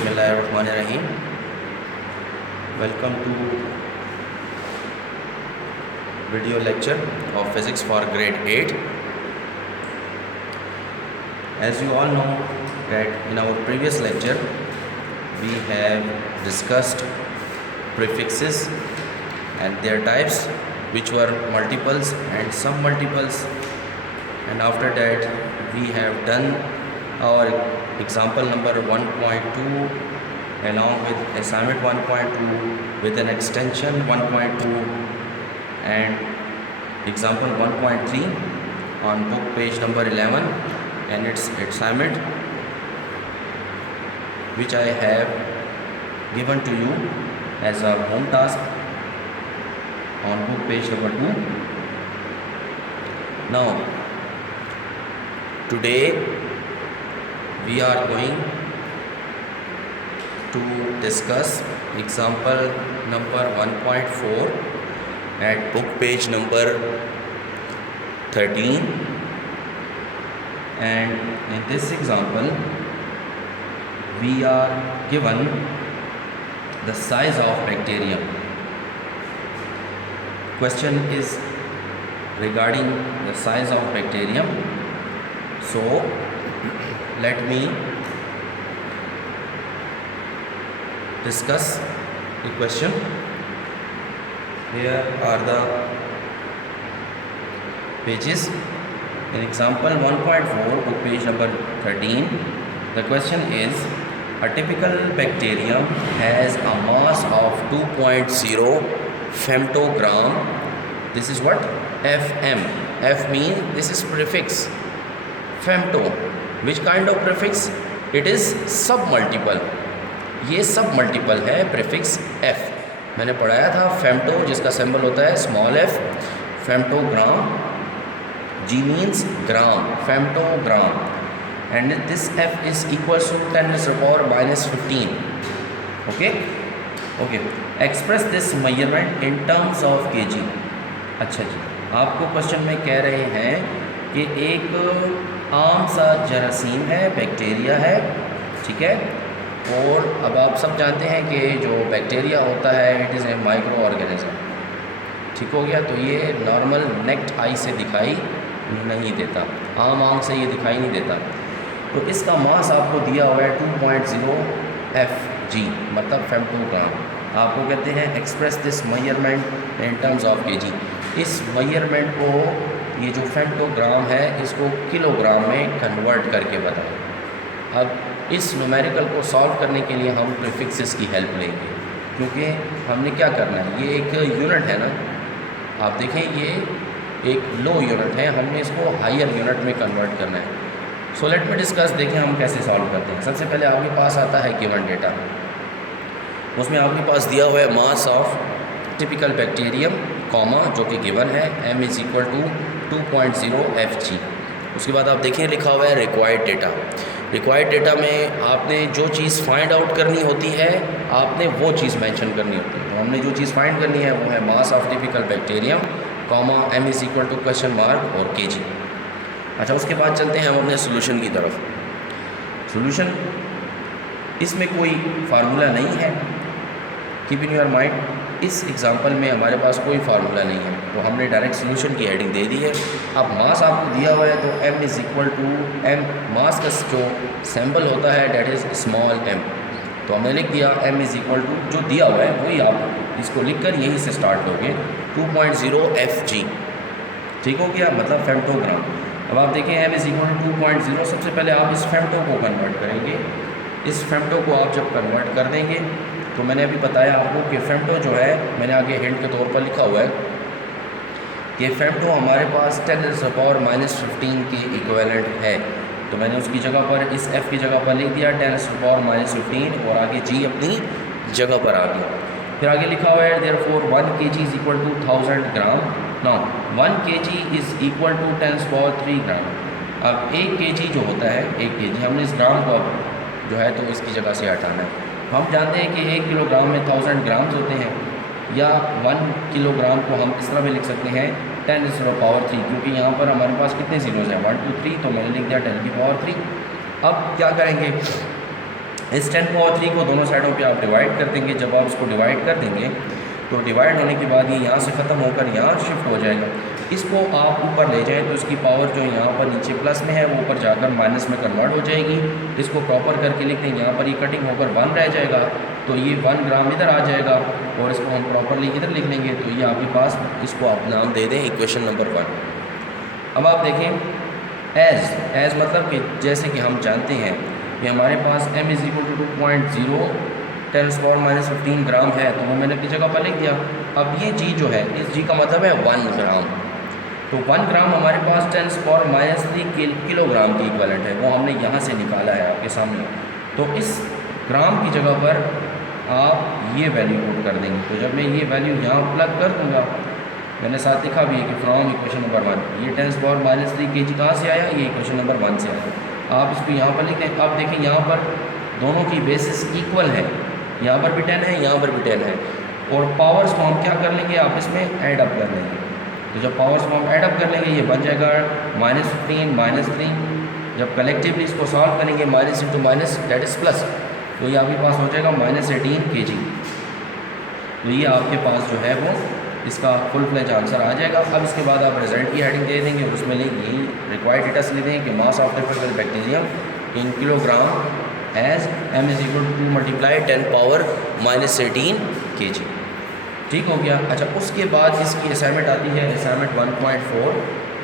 Bismillahirrahmanirrahim. Welcome to video lecture of physics for grade 8. As you all know that in our previous lecture we have discussed prefixes and their types, which were multiples and submultiples, and after that we have done our example number 1.2 along with assignment 1.2 with an extension 1.2 and example 1.3 on book page number 11 and its assignment, which I have given to you as a home task on book page number 2. Now today we are going to discuss example number 1.4 at book page number 13, and in this example we are given the size of bacterium. Question is regarding the size of bacterium. So let me discuss the question. Here are the pages. In example 1.4, book page number 13, the question is: a typical bacterium has a mass of 2.0 femtogram. This is what? Fm. F means this is prefix. Femto. Which kind of prefix? It is submultiple. ये सब multiple है prefix f. मैंने पढ़ाया था femto, जिसका symbol होता है small f, femtogram. g means gram, femtogram, and this f is equals to 10⁻⁻15. Okay. Express this measurement in terms of kg. अच्छा जी, आपको क्वेश्चन में कह रहे हैं कि एक आम सा जरासीम है, बैक्टीरिया है, ठीक है. और अब आप सब जानते हैं कि जो बैक्टीरिया होता है it is a micro organism. ठीक हो गया. तो ये नॉर्मल नेक्ड आई से दिखाई नहीं देता, आम आंख से ये दिखाई नहीं देता. तो इसका मास आपको दिया हुआ है 2.0 Fg, मतलब फेम्टोग्राम. आपको कहते हैं express this measurement in terms of kg. इस मेजरमेंट को, ये जो फेम्टोग्राम है, इसको किलोग्राम में कन्वर्ट करके बताएं. अब इस न्यूमेरिकल को सॉल्व करने के लिए हम प्रीफिक्सेस की हेल्प लेंगे, क्योंकि हमने क्या करना है, ये एक यूनिट है ना. आप देखें ये एक लो यूनिट है, हमने इसको हायर यूनिट में कन्वर्ट करना है. So let me discuss. देखें हम कैसे सॉल्व करते हैं. सबसे पहले आपके पास आता है गिवन डेटा. उसमें आपके पास दिया हुआ है mass of typical bacterium, comma, जो कि गिवन है, m is equal to 2.0 Fg. उसके बाद आप देखें लिखा हुआ है रिक्वायर्ड डेटा. रिक्वायर्ड डेटा में आपने जो चीज़ फाइंड आउट करनी होती है, आपने वो चीज़ मेंशन करनी होती है. तो हमने जो चीज़ फाइंड करनी है वो है mass of typical bacterium, comma, m is equal to question mark और kg. अच्छा, उसके बाद चलते हैं हम अपने सोल्यूशन की तरफ. सोल्यूशन, इसमें कोई फार्मूला नहीं है. कीप इन योर माइंड, इस एग्जांपल में हमारे पास कोई फार्मूला नहीं है, तो हमने डायरेक्ट सोल्यूशन की हेडिंग दे दी है. अब मास आपको दिया हुआ है तो m is equal to m, mass का जो सिंबल होता है डेट इज़ स्मॉल m. तो हमने लिख दिया m इज़ इक्वल टू, जो दिया हुआ है वही आप इसको लिखकर यहीं से स्टार्ट करोगे, 2.0 Fg. ठीक हो गया, मतलब फेम्टोग्राम. अब आप देखें m इज़ इक्वल टू 2.0. सबसे पहले आप इस फेम्टो को कन्वर्ट करेंगे. इस फेम्टो को आप जब कन्वर्ट कर देंगे, तो मैंने अभी बताया आपको कि फेम्टो जो है, मैंने आगे हिंट के तौर पर लिखा हुआ है कि फेम्टो हमारे पास 10⁻⁻15 के इक्विवेलेंट है. तो मैंने उसकी जगह पर, इस f की जगह पर लिख दिया 10⁻⁻15 और आगे g अपनी जगह पर आ गया. फिर आगे लिखा हुआ है therefore 1 kg is equal to 1000 gram. Now 1 kg is equal to 10⁻³ gram. अब 1 kg जो होता है, 1 kg, हमने इस ग्राम को अब जो है तो इसकी जगह से हटाना है. हम जानते हैं कि 1 किलोग्राम में 1000 ग्राम्स होते हैं, या 1 किलोग्राम को हम इस तरह भी लिख सकते हैं 10⁻³ क्योंकि यहाँ पर हमारे पास कितने जीरोज़ हैं 1 2 3, तो मैंने लिख दिया 10⁻³. अब क्या करेंगे, इस 10 पावर 3 को दोनों साइडों पे आप डिवाइड कर देंगे। जब आप इसको डिवाइड कर देंगे तो डिवाइड होने के बाद ये यहाँ से ख़त्म होकर यहाँ शिफ्ट हो जाएगा। इसको आप ऊपर ले जाएं तो इसकी पावर जो यहाँ पर नीचे प्लस में है वो ऊपर जाकर माइनस में कन्वर्ट हो जाएगी। इसको प्रॉपर करके लिख दें, यहाँ पर ये कटिंग होकर 1 रह जाएगा तो ये 1 ग्राम इधर आ जाएगा और इसको हम प्रॉपरली इधर लिख लेंगे तो ये आपके पास, इसको आप नाम दे दें इक्वेशन नंबर 1। अब आप देखें एज मतलब कि जैसे कि हम जानते हैं कि हमारे पास m इज इक्वल टू 2.0 10⁻⁻15 ग्राम है तो वो मैंने अपनी जगह पर लिख दिया। अब ये g जो है, इस g का मतलब है 1 ग्राम, तो 1 ग्राम हमारे पास 10⁻³ किलोग्राम की इक्वलेंट है, वो हमने यहाँ से निकाला है आपके सामने। तो इस ग्राम की जगह पर आप ये वैल्यू पुट कर देंगे। तो जब मैं ये वैल्यू यहाँ प्लग कर दूँगा, मैंने साथ लिखा भी है कि फ्रॉम इक्वेशन नंबर 1, ये 10⁻³ kg कहाँ से आया, ये इक्वेशन नंबर 1 से आया। आप इसको यहाँ पर लिख दें। आप देखें यहाँ पर दोनों की बेसिस इक्वल है, यहाँ पर भी 10 है, यहाँ पर भी 10 है, और पावर्स को हम क्या कर लेंगे, आप इसमें ऐड अप कर लेंगे। तो जब पावर्स को हम ऐड अप कर लेंगे ये बन जाएगा -15 -3। जब कलेक्टिवली इसको सॉल्व करेंगे minus into minus that is plus, तो ये आपके पास हो जाएगा -18 kg। तो ये आपके पास जो है वो इसका फुल फ्लेज आंसर आ जाएगा। अब इसके बाद आप रिजल्ट की हेडिंग दे देंगे और उसमें यही रिक्वायर्ड डेटा से ले देंगे कि mass of difficult bacterium in kilogram as m is equal to 10⁻10⁻18 kg। ठीक हो गया। अच्छा, उसके बाद इसकी असाइनमेंट आती है असाइनमेंट 1.4,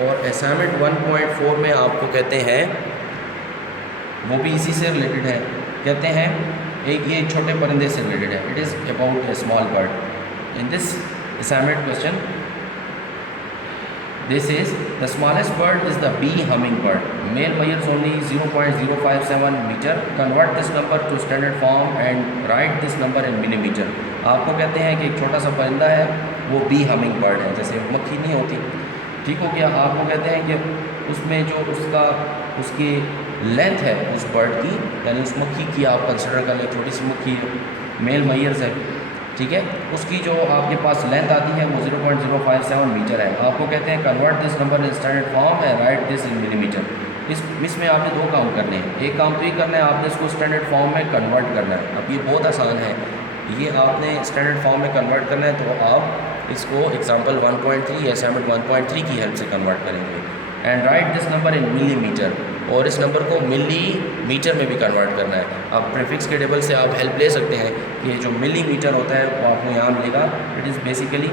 और असाइनमेंट 1.4 में आपको कहते हैं, वो भी इसी से रिलेटेड है, कहते हैं एक ये छोटे परिंदे से रिलेटेड है। It is about A small bird. In this assignment question, this is the smallest bird is the bee hummingbird. Male measures only 0.057 meter. Convert this number to standard form and write this number in millimeter. आपको कहते हैं कि एक छोटा सा परिंदा है वो बी हमिंग बर्ड है, जैसे मक्खी नहीं होती। ठीक हो गया। आपको कहते हैं कि उसमें जो उसकी लेंथ है उस बर्ड की, यानी उस मक्खी की आप कंसिडर कर लें, छोटी सी मक्खी मेल मैयर्स है, ठीक है, उसकी जो आपके पास लेंथ आती है वो 0.057 मीटर है। आपको कहते हैं convert this number in standard form and right this in millimetre. इसमें आपने 2 काम करने हैं। एक काम तो ये करना है, आपने इसको स्टैंडर्ड फॉर्म में कन्वर्ट करना है। अब ये बहुत आसान है, ये आपने स्टैंडर्ड फॉर्म में कन्वर्ट करना है, तो आप इसको एग्जाम्पल 1.3 या असाइनमेंट 1.3 की हेल्प से कन्वर्ट करेंगे। And right this number in millimetre, और इस नंबर को मिलीमीटर में भी कन्वर्ट करना है। अब प्रीफिक्स के टेबल से आप हेल्प ले सकते हैं कि जो मिलीमीटर होता है वो आपको यहाँ मिलेगा। It is basically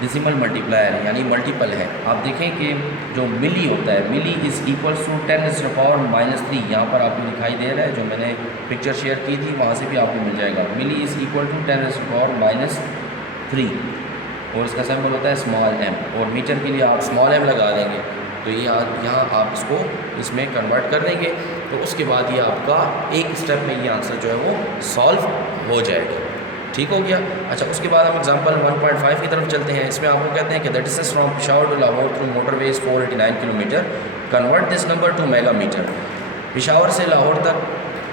decimal multiplier, यानी मल्टीपल है। आप देखें कि जो मिली होता है, मिली इज़ इक्वल्स टू 10⁻³ यहाँ पर आपको दिखाई दे रहा है, जो मैंने पिक्चर शेयर की थी वहाँ से भी आपको मिल जाएगा। मिली इज़ इक्वल टू 10⁻³ और इसका सिंबल होता है स्मॉल m, और मीटर के लिए आप स्मॉल m लगा देंगे। तो ये यहाँ आप इसको इसमें कन्वर्ट कर देंगे, तो उसके बाद ये आपका एक स्टेप में ये आंसर जो है वो सॉल्व हो जाएगा। ठीक हो गया। अच्छा, उसके बाद हम एग्जांपल 1.5 की तरफ चलते हैं। इसमें आपको कहते हैं कि the distance from Peshawar to Lahore through motorways 489 kilometre, convert this number to megametre. Peshawar से लाहौर तक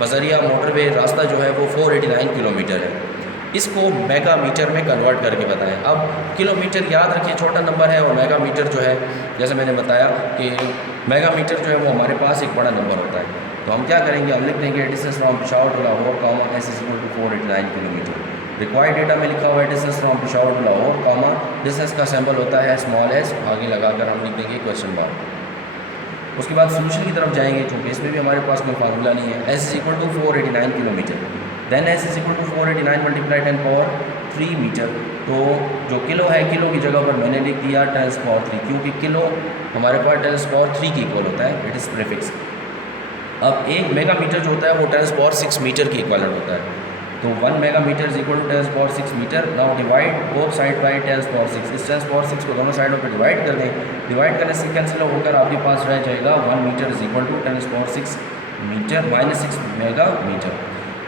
बजरिया मोटरवे रास्ता जो है वो 489 किलोमीटर है, इसको मेगामीटर में कन्वर्ट करके बताएं। अब किलोमीटर याद रखिए छोटा नंबर है, और मेगामीटर जो है जैसे मैंने बताया कि मेगामीटर जो है वो हमारे पास एक बड़ा नंबर होता है। तो हम क्या करेंगे, हम लिख देंगे distance from Peshawar to Lahore comma S is equal to 489 kilometre. Required data में लिखा हुआ है distance from Peshawar to Lahore comma, distance का सिंबल होता है स्मॉल एस, आगे लगाकर हम लिख देंगे क्वेश्चन मार्क। उसके बाद सोल्यूशन की तरफ जाएंगे, चूँकि इसमें भी हमारे पास कोई फार्मूला नहीं है। S is equal to 489 kilometre, then S is equal to 489 multiply 10⁻³ metre. तो जो किलो है, किलो की जगह पर मैंने लिख दिया 10⁻³ क्योंकि किलो हमारे पास 10⁻³ के इक्वल होता है, इट इज़ प्रीफिक्स। अब 1 मेगामीटर जो होता है वो 10⁻⁶ मीटर के इक्वल होता है। तो 1 megametre is equal to 10⁻⁶ metre. Now divide both side by 10⁻⁶। इस 10⁻⁶ को दोनों साइडों पर डिवाइड कर दें। डिवाइड करने से कैंसिल होकर आपके पास रह जाएगा 1 metre is equal to 10⁻⁶ metre -6 megametre.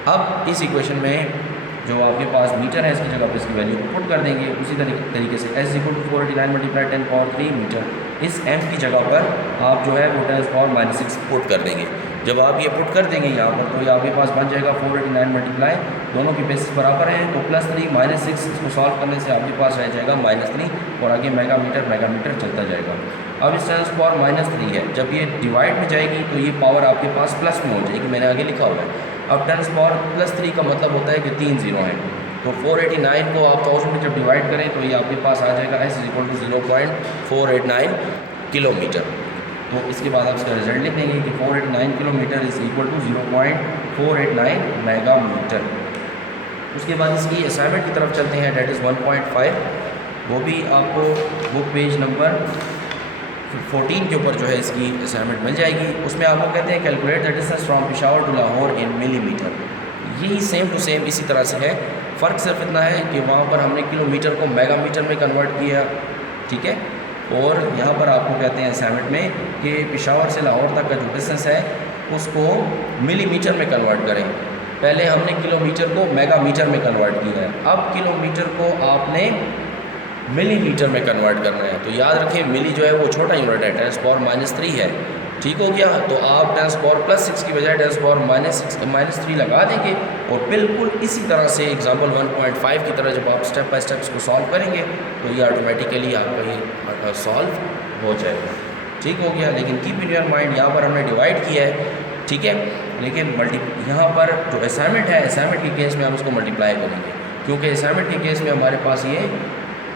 अब इस इक्वेशन में जो आपके पास मीटर है इसकी जगह पर इसकी वैल्यू पुट कर देंगे। उसी तरीके से S equal to 489 multiply 10⁻³ metre, इस m की जगह पर आप जो है वो 10⁻⁻⁶ पुट कर देंगे। जब आप ये पुट कर देंगे यहाँ पर, तो ये आपके पास बन जाएगा 489 मल्टीप्लाई, दोनों की बेसिस बराबर हैं तो +3 -6, इसको सॉल्व करने से आपके पास रह जाएगा -3, और आगे मेगामीटर मेगामीटर चलता जाएगा। अब इस 10 पावर -3 है, जब ये डिवाइड में जाएगी तो ये पावर आपके पास प्लस में हो जाएगी, मैंने आगे लिखा हुआ है। अब 10 पावर +3 का मतलब होता है कि 3 जीरो हैं, तो 489 को आप 1000 में जब डिवाइड करें तो ये आपके पास आ जाएगा S = 0.489 किलोमीटर। तो इसके बाद आप इसका रिजल्ट लिख देंगे कि 489 किलोमीटर इज़ इक्वल टू 0.489 मेगामीटर। उसके बाद इसकी असाइनमेंट की तरफ चलते हैं, डेट इज़ 1.5। वो भी आपको बुक पेज नंबर 14 के ऊपर जो है इसकी असाइनमेंट मिल जाएगी। उसमें आपको कहते हैं calculate the distance from Peshawar to Lahore in millimetre. यही सेम टू सेम इसी तरह से है, फ़र्क सिर्फ इतना है कि वहाँ पर हमने किलोमीटर को मेगामीटर में कन्वर्ट किया, ठीक है। और यहाँ पर आपको कहते हैं असाइनमेंट में कि पेशावर से लाहौर तक का जो डिस्टेंस है उसको मिलीमीटर में कन्वर्ट करें। पहले हमने किलोमीटर को मेगामीटर में कन्वर्ट किया है, अब किलोमीटर को आपने मिलीमीटर में कन्वर्ट करना है। तो याद रखें मिली जो है वो छोटा यूनिट है, 10⁻³ है, ठीक हो गया। तो आप 10⁻+6 की बजाय 10⁻−3 लगा देंगे और बिल्कुल इसी तरह से एग्जाम्पल 1.5 की तरह जब आप स्टेप बाय स्टेप इसको सॉल्व करेंगे तो ये ऑटोमेटिकली आपका ये सॉल्व हो जाएगा, ठीक हो गया। लेकिन कीप इन योर माइंड यहाँ पर हमने डिवाइड किया है, ठीक है, लेकिन यहाँ पर जो असाइनमेंट है, असाइनमेंट के केस में हम इसको मल्टीप्लाई करेंगे, क्योंकि असाइनमेंट के केस में हमारे पास ये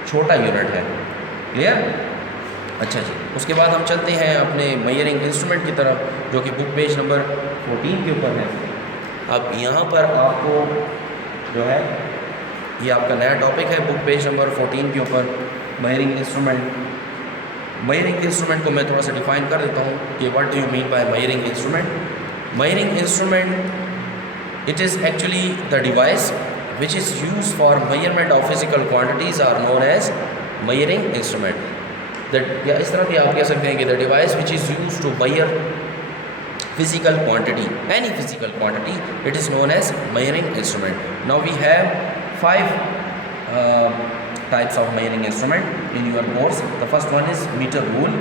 छोटा यूनिट है, क्लियर। अच्छा जी, उसके बाद हम चलते हैं अपने मेजरिंग इंस्ट्रूमेंट की तरफ, जो कि बुक पेज नंबर 14 के ऊपर है। अब यहाँ पर आपको जो है ये आपका नया टॉपिक है बुक पेज नंबर 14 के ऊपर, मेजरिंग इंस्ट्रूमेंट। मेजरिंग इंस्ट्रूमेंट को मैं थोड़ा सा डिफाइन कर देता हूँ कि what do you mean by measuring instrument. Measuring instrument it is actually the device which is used for measurement of physical quantities are known as measuring instrument. That या इस तरह भी आप कह सकते हैं कि the device which is used to measure physical quantity, any physical quantity, it is known as measuring instrument. Now we have 5 types of measuring instrument in your course. The first one is meter rule,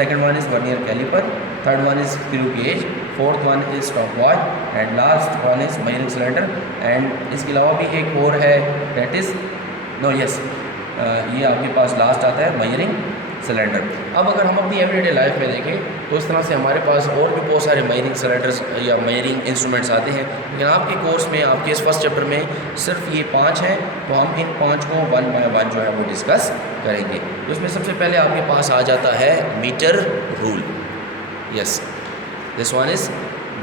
second one is vernier caliper, third one is screw gauge, fourth one is stopwatch and last one is measuring cylinder. And इसके अलावा भी एक और है that is ये आपके पास last आता है मेजरिंग सिलेंडर। अब अगर हम अपनी एवरीडे लाइफ में देखें तो इस तरह से हमारे पास और भी बहुत सारे मेजरिंग सिलेंडर्स या मेजरिंग इंस्ट्रूमेंट्स आते हैं, लेकिन आपके कोर्स में आपके इस फर्स्ट चैप्टर में सिर्फ ये 5 हैं, तो हम इन 5 को 1 बाय 1 जो है वो डिस्कस करेंगे। तो इसमें सबसे पहले आपके पास आ जाता है metre rule. Yes, this one is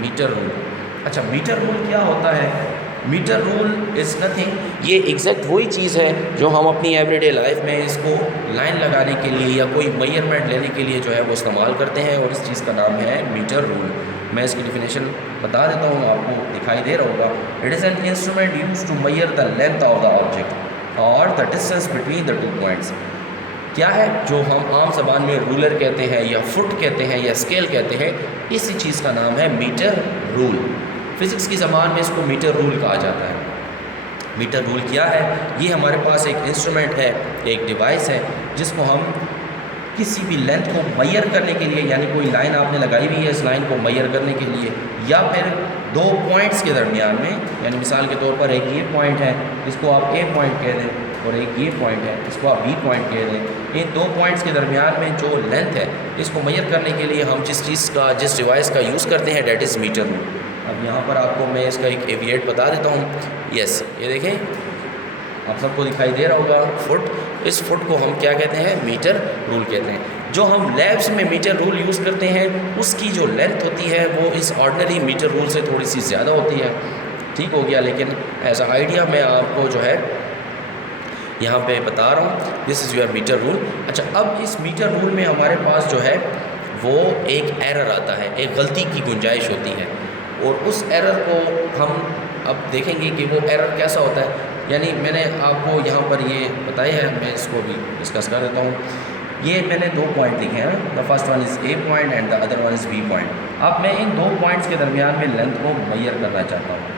metre rule. अच्छा, मीटर रूल क्या होता है? मीटर रूल इज़ नथिंग, ये एग्जैक्ट वही चीज़ है जो हम अपनी एवरीडे लाइफ में इसको लाइन लगाने के लिए या कोई मेजरमेंट लेने के लिए जो है वो इस्तेमाल करते हैं, और इस चीज़ का नाम है मीटर रूल। मैं इसकी डिफिनेशन बता देता हूँ, आपको दिखाई दे रहा होगा। It is an instrument use to measure the length of the object और the distance between the 2 points. क्या है जो हम आम ज़बान में रूलर कहते हैं या फुट कहते हैं या स्केल कहते हैं, इसी चीज़ का नाम है मीटर रूल। फिज़िक्स की ज़बान में इसको मीटर रूल कहा जाता है। मीटर रूल क्या है? ये हमारे पास एक इंस्ट्रूमेंट है, एक डिवाइस है, जिसको हम किसी भी लेंथ को मेजर करने के लिए, यानी कोई लाइन आपने लगाई हुई है, इस लाइन को मेजर करने के लिए, या फिर 2 पॉइंट्स के दरमियान में, यानी मिसाल के तौर पर एक ये पॉइंट है, इसको आप ए पॉइंट कह दें, और एक ये पॉइंट है, इसको आप बी पॉइंट कह दें। इन 2 पॉइंट्स के दरमियान में जो लेंथ है, इसको मेजर करने के लिए हम जिस डिवाइस का यूज़ करते हैं, डेट इज़ मीटर रूल। अब यहाँ पर आपको मैं इसका एक एविएट बता देता हूँ। यस, ये देखें, आप सबको दिखाई दे रहा होगा फुट। इस फुट को हम क्या कहते हैं? मीटर रूल कहते हैं। जो हम लैब्स में मीटर रूल यूज़ करते हैं, उसकी जो लेंथ होती है वो इस ऑर्डिनरी मीटर रूल से थोड़ी सी ज़्यादा होती है, ठीक हो गया। लेकिन एज अ आइडिया मैं आपको जो है यहाँ पे बता रहा हूँ, this is your metre rule. अच्छा, अब इस मीटर रूल में हमारे पास जो है वो एक एरर आता है, एक गलती की गुंजाइश होती है, और उस एरर को हम अब देखेंगे कि वो एरर कैसा होता है। यानी मैंने आपको यहाँ पर ये बताया है, मैं इसको भी डिस्कस कर देता हूँ। ये मैंने 2 पॉइंट लिखे हैं, the first one is A point and the other one is B point. अब मैं इन 2 पॉइंट्स के दरमियान में लेंथ को मेजर करना चाहता हूँ,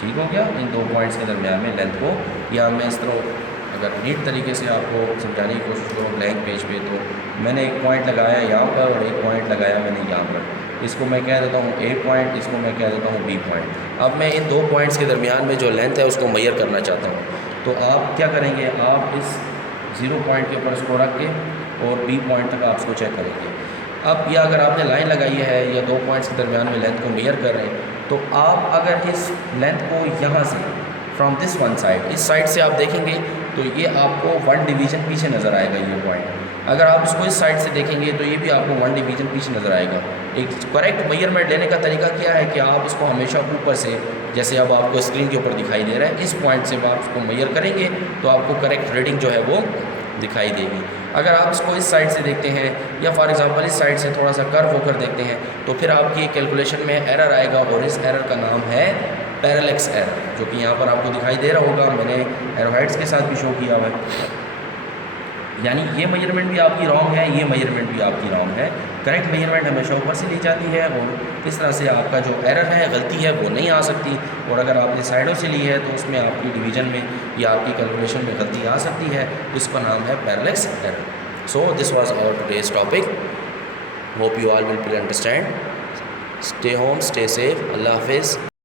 ठीक हो गया। इन 2 पॉइंट्स के दरमियान में लेंथ को, या मैं इस तरह अगर नीट तरीके से आपको समझाने की कोशिश करूँ ब्लैंक पेज पे, तो मैंने एक पॉइंट लगाया यहाँ पर और एक पॉइंट लगाया मैंने यहाँ पर। इसको मैं कह देता हूँ ए पॉइंट, इसको मैं कह देता हूँ बी पॉइंट। अब मैं इन 2 पॉइंट्स के दरमियान में जो लेंथ है उसको मेजर करना चाहता हूँ। तो आप क्या करेंगे? आप इस 0 पॉइंट के ऊपर इसको रख के और बी पॉइंट तक आप उसको चेक करेंगे। अब या अगर आपने लाइन लगाई है या 2 पॉइंट्स के दरमियान में लेंथ को मेजर कर रहे हैं, तो आप अगर इस लेंथ को यहाँ से फ्रॉम दिस वन साइड, इस साइड से आप देखेंगे तो ये आपको 1 डिवीज़न पीछे नज़र आएगा ये पॉइंट। अगर आप इसको इस साइड से देखेंगे तो ये भी आपको 1 डिवीज़न पीछे नज़र आएगा। एक करेक्ट मेजरमेंट लेने का तरीका क्या है कि आप इसको हमेशा ऊपर से, जैसे अब आपको स्क्रीन के ऊपर दिखाई दे रहा है, इस पॉइंट से आप इसको मेजर करेंगे तो आपको करेक्ट रीडिंग जो है वो दिखाई देगी। अगर आप इसको इस साइड से देखते हैं या फॉर एग्जांपल इस साइड से थोड़ा सा कर्व होकर देखते हैं तो फिर आपकी कैलकुलेशन में एरर आएगा और इस एरर का नाम है पैरेलैक्स एरर, जो कि यहाँ पर आपको दिखाई दे रहा होगा। मैंने एरोहेड्स के साथ भी शो किया हुआ है। यानी ये मेजरमेंट भी आपकी रॉन्ग है, ये मेजरमेंट भी आपकी रॉन्ग है। करेक्ट मेजरमेंट हमेशा ऊपर से ली जाती है और इस तरह से आपका जो एरर है, गलती है, वो नहीं आ सकती। और अगर आपने साइडों से ली है तो उसमें आपकी डिवीज़न में या आपकी कैलकुलेशन में गलती आ सकती है। इसका नाम है parallax error. So this was our today's topic. Hope you all will understand. Stay home, stay safe. अल्लाह हाफिज़।